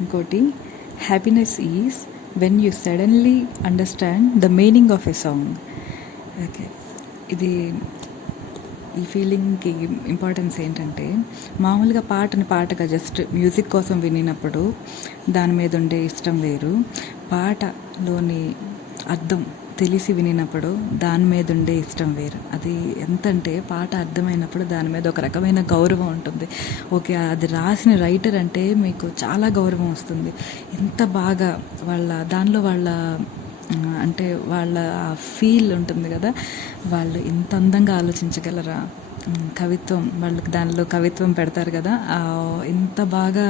ఇంకోటి, happiness is when you suddenly understand the meaning of a song. Okay, ఇది ఈ ఫీలింగ్కి importance ఏంటంటే, మామూలుగా పాటగా జస్ట్ మ్యూజిక్ కోసం వినినప్పుడు దాని మీద ఉండే ఇష్టం వేరు, పాటలోని అర్థం తెలిసి వినినప్పుడు దాని మీద ఉండే ఇష్టం వేరు. అది ఎంతంటే, పాట అర్థమైనప్పుడు దాని మీద ఒక రకమైన గౌరవం ఉంటుంది. ఓకే, అది రాసిన రైటర్ అంటే మీకు చాలా గౌరవం వస్తుంది. ఎంత బాగా దానిలో అంటే వాళ్ళ ఫీల్ ఉంటుంది కదా, వాళ్ళు ఇంత అందంగా ఆలోచించగలరా, కవిత్వం, వాళ్ళకి దానిలో కవిత్వం పెడతారు కదా, ఇంత బాగా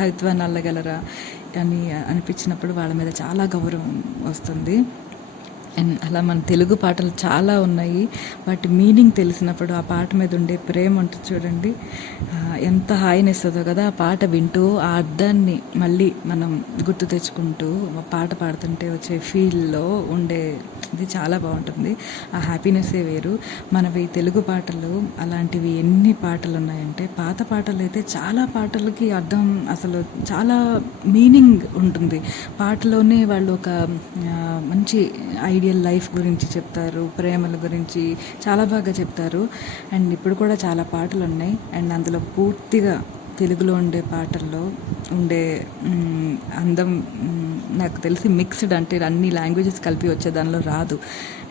కవిత్వాన్ని అల్లగలరా అని అనిపించినప్పుడు వాళ్ళ మీద చాలా గౌరవం వస్తుంది. అండ్ అలా మన తెలుగు పాటలు చాలా ఉన్నాయి. వాటి మీనింగ్ తెలిసినప్పుడు ఆ పాట మీద ఉండే ప్రేమ ఉంటుంది చూడండి, ఎంత హాయిని ఇస్తుందో కదా. ఆ పాట వింటూ ఆ అర్థాన్ని మళ్ళీ మనం గుర్తు తెచ్చుకుంటూ పాట పాడుతుంటే వచ్చే ఫీల్లో ఇది చాలా బాగుంటుంది. ఆ హ్యాపీనెస్సే వేరు. మనవి తెలుగు పాటలు అలాంటివి ఎన్ని పాటలు ఉన్నాయంటే, పాత పాటలు అయితే చాలా పాటలకి అర్థం అసలు చాలా మీనింగ్ ఉంటుంది. పాటలోనే వాళ్ళు ఒక మంచి ఐడియల్ లైఫ్ గురించి చెప్తారు, ప్రేమల గురించి చాలా బాగా చెప్తారు. అండ్ ఇప్పుడు కూడా చాలా పాటలు ఉన్నాయి. అండ్ అందులో పూర్తిగా తెలుగులో ఉండే పాటల్లో ఉండే అందం నాకు తెలిసి మిక్స్డ్, అంటే అన్ని లాంగ్వేజెస్ కలిపి వచ్చే దానిలో రాదు.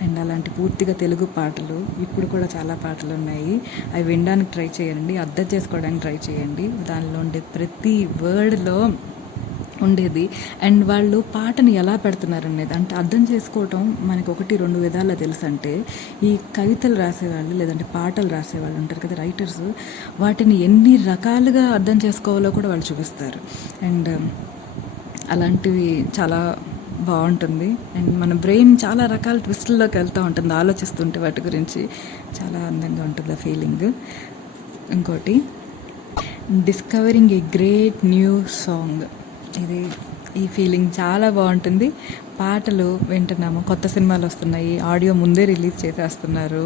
అండ్ అలాంటి పూర్తిగా తెలుగు పాటలు ఇప్పుడు కూడా చాలా పాటలు ఉన్నాయి. అవి వినడానికి ట్రై చేయండి, అర్థం చేసుకోవడానికి ట్రై చేయండి. దానిలో ఉండే ప్రతి వర్డ్లో ఉండేది. అండ్ వాళ్ళు పాటని ఎలా పెడుతున్నారు అనేది, అంటే అర్థం చేసుకోవటం మనకి 1-2 విధాలా తెలుసు. అంటే ఈ కవితలు రాసేవాళ్ళు లేదంటే పాటలు రాసేవాళ్ళు ఉంటారు కదా, రైటర్స్, వాటిని ఎన్ని రకాలుగా అర్థం చేసుకోవాలో కూడా వాళ్ళు చూపిస్తారు. అండ్ అలాంటివి చాలా బాగుంటుంది. అండ్ మన బ్రెయిన్ చాలా రకాల ట్విస్టుల్లోకి వెళ్తూ ఉంటుంది ఆలోచిస్తుంటే, వాటి గురించి చాలా అందంగా ఉంటుంది ఆ ఫీలింగ్. ఇంకోటి, discovering a great new song. ఈ ఫీలింగ్ చాలా బాగుంటుంది. పాటలు వింటున్నాము, కొత్త సినిమాలు వస్తున్నాయి, ఆడియో ముందే రిలీజ్ చేసేస్తున్నారు.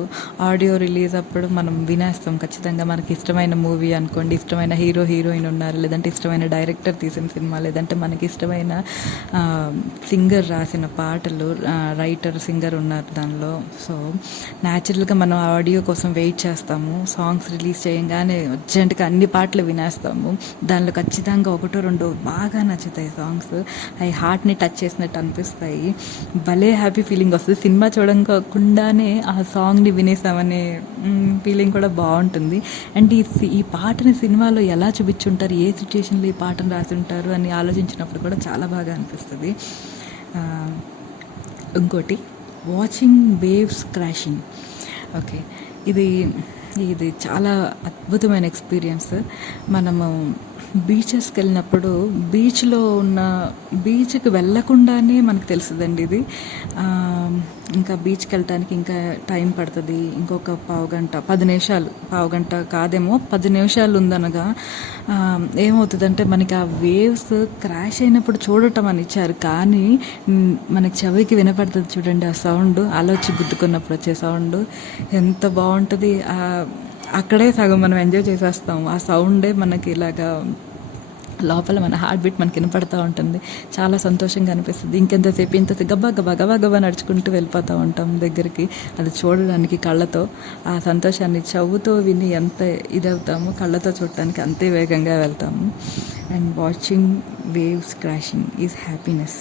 ఆడియో రిలీజ్ అప్పుడు మనం వినేస్తాం ఖచ్చితంగా. మనకి ఇష్టమైన మూవీ అనుకోండి, ఇష్టమైన హీరోయిన్ ఉన్నారు, లేదంటే ఇష్టమైన డైరెక్టర్ తీసిన సినిమా, లేదంటే మనకి ఇష్టమైన సింగర్ రాసిన పాటలు, రైటర్ సింగర్ ఉన్నారు దానిలో. సో న్యాచురల్గా మనం ఆడియో కోసం వెయిట్ చేస్తాము. సాంగ్స్ రిలీజ్ చేయంగానే అర్జెంట్గా అన్ని పాటలు వినేస్తాము. దానిలో ఖచ్చితంగా 1-2 బాగా నచ్చుతాయి సాంగ్స్. అవి హార్ట్ని టచ్ చేసినట్టు అనిపిస్తాయి. భలే హ్యాపీ ఫీలింగ్ వస్తుంది. సినిమా చూడకుండానే ఆ సాంగ్ని వినేసామనే ఫీలింగ్ కూడా బాగుంటుంది. అండ్ ఈ పాటని సినిమాలో ఎలా చూపించుంటారు, ఏ సిచ్యుయేషన్లో ఈ పాటను రాసి ఉంటారు అని ఆలోచించినప్పుడు కూడా చాలా బాగా అనిపిస్తుంది. ఇంకోటి, వాచింగ్ వేవ్స్ క్రాషింగ్. ఓకే, ఇది చాలా అద్భుతమైన ఎక్స్పీరియన్స్. మనము బీచెస్కి వెళ్ళినప్పుడు బీచ్కి వెళ్ళకుండానే మనకు తెలుస్తుందండి ఇది. ఇంకా బీచ్కి వెళ్ళటానికి ఇంకా టైం పడుతుంది, ఇంకొక పావుగంట కాదేమో 10 నిమిషాలు ఉందనగా ఏమవుతుందంటే, మనకి ఆ వేవ్స్ క్రాష్ అయినప్పుడు చూడటం అని ఇచ్చారు, కానీ మనకి చెవికి వినపడుతుంది చూడండి ఆ సౌండ్, వచ్చి గుద్దుకున్నప్పుడు వచ్చే సౌండ్ ఎంత బాగుంటుంది. అక్కడే సగం మనం ఎంజాయ్ చేసేస్తాం. ఆ సౌండే మనకి ఇలాగా లోపల మన హార్ట్ బీట్ మనకి వినపడుతూ ఉంటుంది. చాలా సంతోషంగా అనిపిస్తుంది. ఇంకెంతసేపు ఇంత గబా నడుచుకుంటూ వెళ్ళిపోతూ ఉంటాం దగ్గరికి, అది చూడడానికి కళ్ళతో. ఆ సంతోషాన్ని చెవుతో విని ఎంత ఇదవుతామో, కళ్ళతో చూడటానికి అంతే వేగంగా వెళ్తాము. And watching waves crashing is happiness.